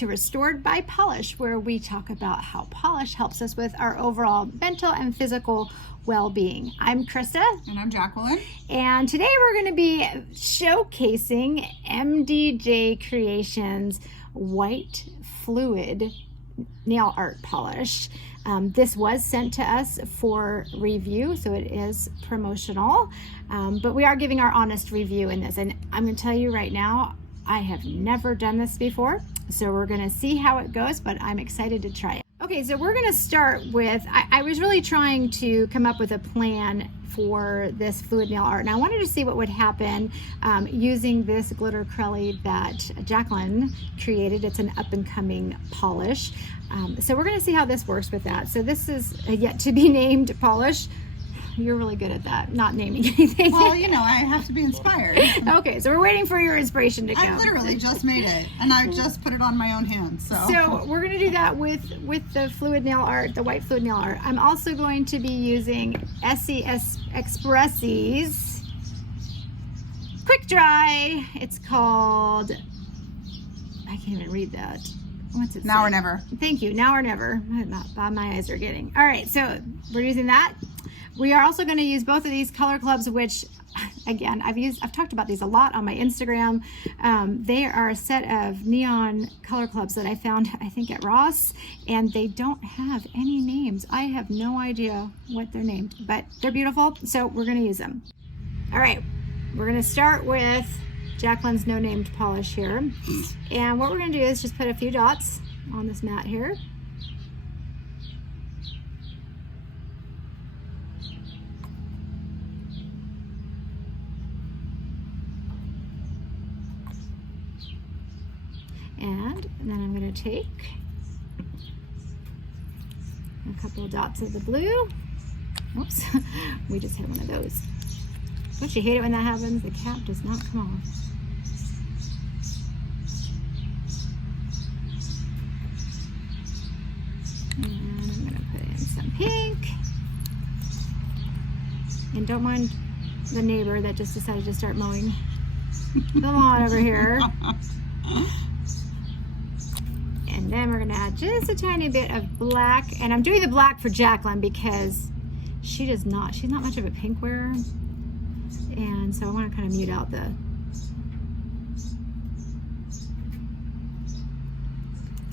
to Restored by Polish, where we talk about how polish helps us with our overall mental and physical well-being. I'm Krista. And I'm Jacqueline. And today we're going to be showcasing MDJ Creations white fluid nail art polish. This was sent to us for review, so it is promotional, but we are giving our honest review in this. And I'm going to tell you right now, I have never done this before, so we're going to see how it goes, but I'm excited to try it. Okay, so we're going to start with, I was really trying to come up with a plan for this fluid nail art, and I wanted to see what would happen using this glitter acrylic that Jacqueline created. It's an up-and-coming polish. So we're going to see how this works with that. So this is a yet to be named polish. You're really good at that, not naming anything. Well, you know, I have to be inspired. Okay, so we're waiting for your inspiration to come. I literally just made it, and I just put it on my own hands. So we're going to do that with the fluid nail art, the white fluid nail art. I'm also going to be using SES Expressi's Quick Dry. It's called, I can't even read that. What's it Now say? or Never. Thank you. Now or Never. My eyes are getting. All right, so we're using that. We are also going to use both of these color clubs, which again, I've talked about these a lot on my Instagram. They are a set of neon color clubs that I found, I think, at Ross, and they don't have any names. I have no idea what they're named, but they're beautiful, so we're going to use them. All right, we're going to start with Jacqueline's no named polish here, and what we're going to do is just put a few dots on this mat here. And then I'm going to take a couple of dots of the blue. Oops, we just had one of those. Don't you hate it when that happens? The cap does not come off. And I'm going to put in some pink. And don't mind the neighbor that just decided to start mowing the lawn over here. And then we're going to add just a tiny bit of black. And I'm doing the black for Jacqueline because she's not much of a pink wearer. And so I want to kind of mute out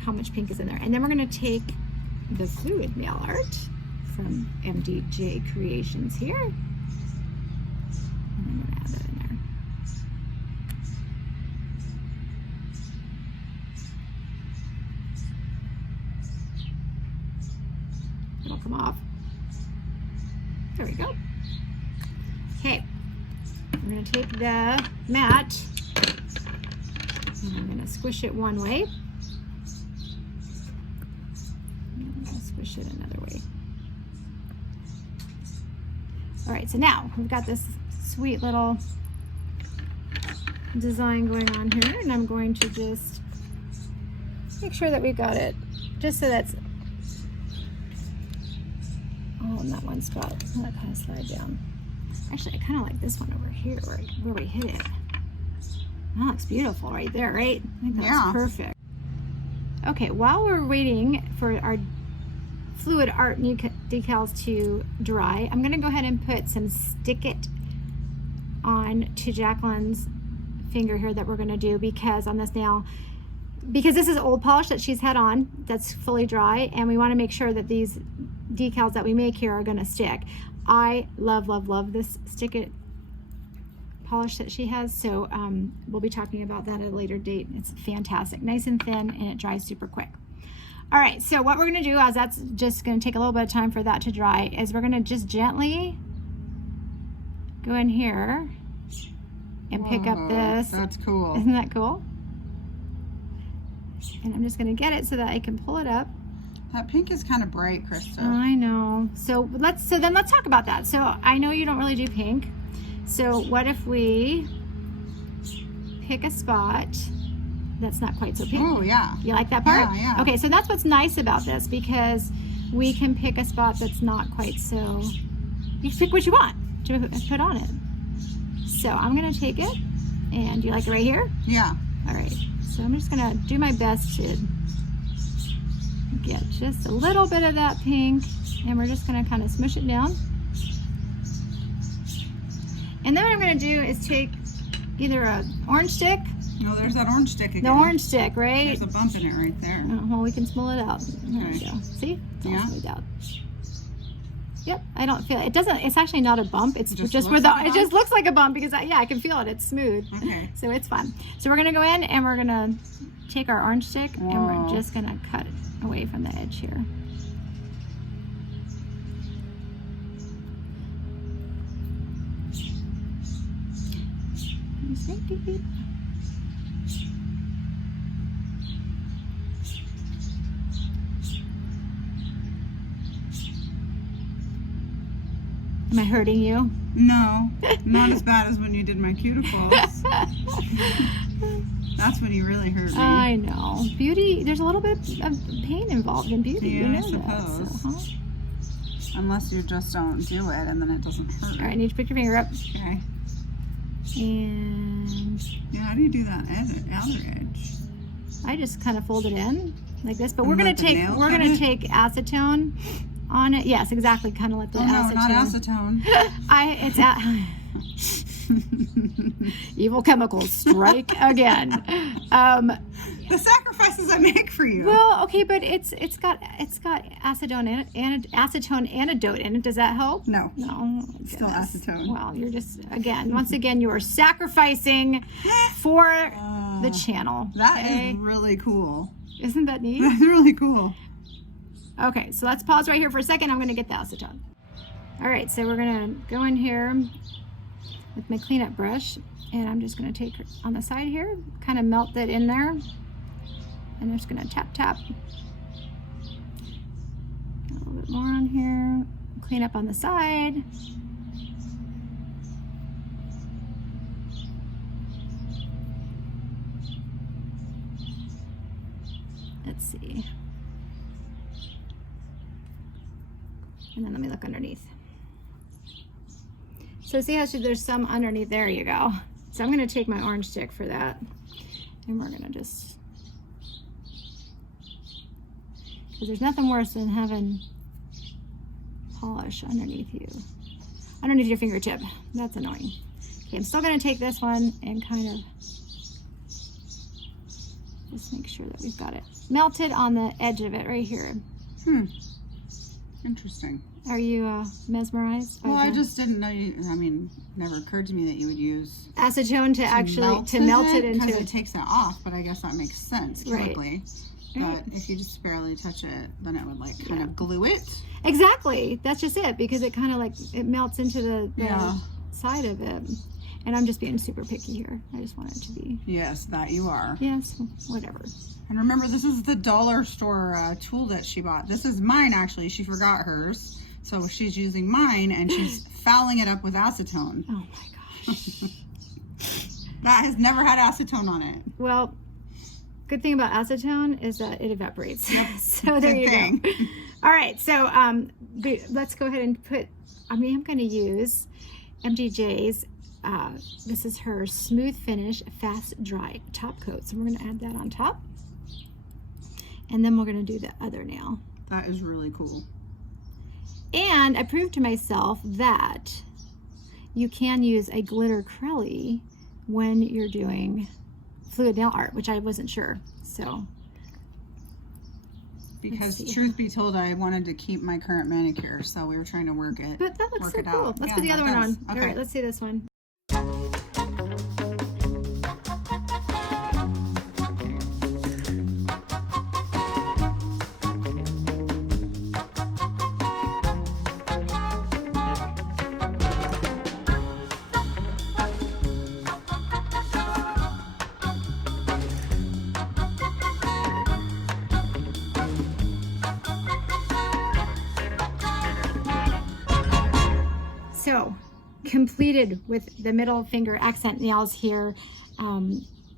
how much pink is in there. And then we're going to take the fluid nail art from MDJ Creations here. And I'm going to add that in there. It'll come off. There we go. Okay, I'm going to take the mat and I'm going to squish it one way. And I'm going to squish it another way. All right, so now we've got this sweet little design going on here, and I'm going to just make sure that we've got it just so that's all in that one spot. I'll let it kind of slide down. Actually, I kind of like this one over here where we hit it. That looks beautiful right there, right? I think that's perfect. Okay, while we're waiting for our fluid art decals to dry, I'm going to go ahead and put some Stick It on to Jacqueline's finger here that we're going to do because on this nail, because this is old polish that she's had on that's fully dry, and we want to make sure that these decals that we make here are going to stick. I love, love, love this Stick It polish that she has, so we'll be talking about that at a later date. It's fantastic, nice and thin, and it dries super quick. All right, so what we're going to do, as that's just going to take a little bit of time for that to dry, is we're going to just gently go in here and pick up this. That's cool. Isn't that cool? And I'm just going to get it so that I can pull it up. That pink is kind of bright, Krista. I know. So let's talk about that. So I know you don't really do pink. So what if we pick a spot that's not quite so pink? Oh, yeah. You like that part? Yeah, yeah. Okay, so that's what's nice about this, because we can pick a spot that's not quite so, you can pick what you want to put on it. So I'm gonna take it, and do you like it right here? Yeah. All right, so I'm just gonna do my best to get just a little bit of that pink, and we're just gonna kind of smush it down. And then what I'm gonna do is take either an orange stick. No, there's that orange stick again. The orange stick, right? There's a bump in it right there. Well, we can smooth it out. There we Okay. go. See? It's all Yeah. smoothed out. Yep, I don't feel it. Doesn't. It's actually not a bump. It's just looks where the. like a It just looks like a bump because I can feel it. It's smooth. Okay. So it's fun. So we're gonna go in and we're gonna take our orange stick and Wow. we're just gonna cut it away from the edge here. Am I hurting you? No, not as bad as when you did my cuticles. That's when you really hurt me. I know. Beauty, there's a little bit of pain involved in beauty. Yeah, you know I suppose. that. So, Unless you just don't do it and then it doesn't hurt. All right, I need you to pick your finger up. Okay. And Yeah, how do you do that outer edge? I just kind of fold it in like this. But And we're gonna let the take nail we're cut gonna it? take acetone on it. Yes, exactly. Kind of like the Oh no, acetone. not acetone. Evil chemicals strike again. The sacrifices I make for you. Well, okay, but it's got acetone acetone antidote in it. Does that help? No. No. Still acetone. Well, you're just once again you are sacrificing for the channel. That okay? is really cool. Isn't that neat? That's really cool. Okay, so let's pause right here for a second. I'm going to get the acetone. All right, so we're going to go in here with my cleanup brush, and I'm just going to take on the side here, kind of melt that in there, and I'm just going to tap. A little bit more on here, clean up on the side. Let's see. And then let me look underneath. So see how there's some underneath? There you go. So I'm going to take my orange stick for that. And we're going to just... Because there's nothing worse than having polish underneath you. Underneath your fingertip. That's annoying. Okay, I'm still going to take this one and kind of just make sure that we've got it melted on the edge of it right here. Interesting. Are you mesmerized by Well, I the just didn't know you. I mean, never occurred to me that you would use acetone to melt it into because it takes it off. But I guess that makes sense chemically. Right. But if you just barely touch it, then it would like kind of glue it. Exactly. That's just it, because it kind of like it melts into the side of it. And I'm just being super picky here. I just want it to be. Yes, that you are. Yes, whatever. And remember, this is the dollar store tool that she bought. This is mine, actually. She forgot hers. So she's using mine, and she's fouling it up with acetone. Oh my gosh. That has never had acetone on it. Well, good thing about acetone is that it evaporates. So there you go. All right, so let's go ahead and put, I'm going to use MDJ's, this is her Smooth Finish Fast Dry Top Coat. So we're going to add that on top. And then we're going to do the other nail. That is really cool. And I proved to myself that you can use a glitter Crelly when you're doing fluid nail art, which I wasn't sure. So, because truth be told, I wanted to keep my current manicure, so we were trying to work it. but that looks so cool. Out. Let's put the other one on. Okay. All right, let's see this one. So, completed with the middle finger accent nails here.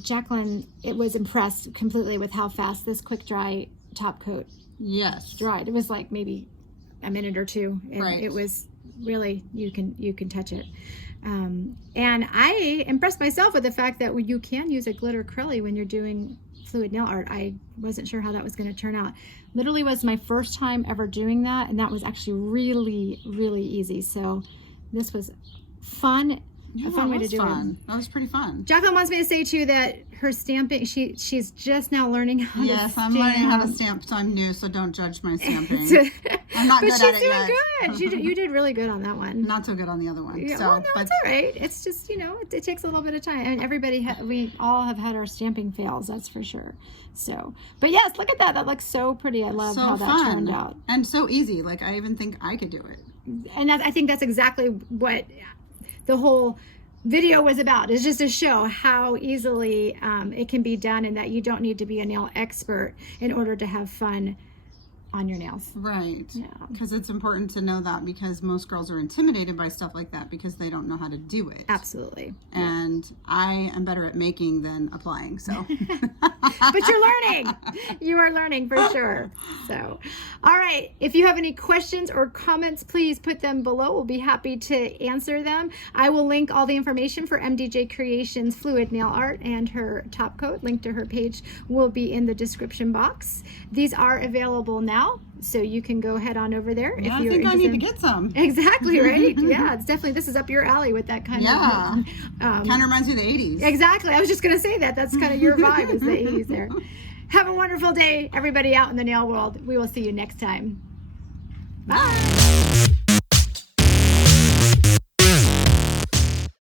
Jacqueline, it was impressed completely with how fast this quick dry top coat dried. It was like maybe a minute or two, and it was really, you can touch it. And I impressed myself with the fact that you can use a glitter curly when you're doing fluid nail art. I wasn't sure how that was going to turn out. Literally was my first time ever doing that, and that was actually really, really easy. So this was fun. Yeah, a fun way to do fun. it. That was pretty fun. Jacqueline wants me to say too that her stamping, she's just now learning how to stamp. Yes, I'm learning how to stamp, so I'm new, so don't judge my stamping. I'm not good at it yet. But she's doing good. You did really good on that one. Not so good on the other one. Yeah, so, well, no, it's all right. It's just, it takes a little bit of time. And we all have had our stamping fails, that's for sure. So, but yes, look at that. That looks so pretty. I love how that turned out. And so easy. Like, I even think I could do it. And I think that's exactly what the whole video was about, is just to show how easily it can be done, and that you don't need to be a nail expert in order to have fun on your nails. Right. Yeah. Because it's important to know that, because most girls are intimidated by stuff like that because they don't know how to do it. Absolutely. And I am better at making than applying, so. But you're learning. You are learning for sure. So, all right. If you have any questions or comments, please put them below. We'll be happy to answer them. I will link all the information for MDJ Creations Fluid Nail Art and her top coat. Link to her page will be in the description box. These are available now, so you can go head on over there. Yeah, if you're I think I need to interested. get some. Exactly, right? Yeah, it's definitely, this is up your alley with that kind of. Kind of reminds me of the 80s. Exactly. I was just going to say that. That's kind of your vibe, is the 80s there. Have a wonderful day, everybody out in the nail world. We will see you next time. Bye.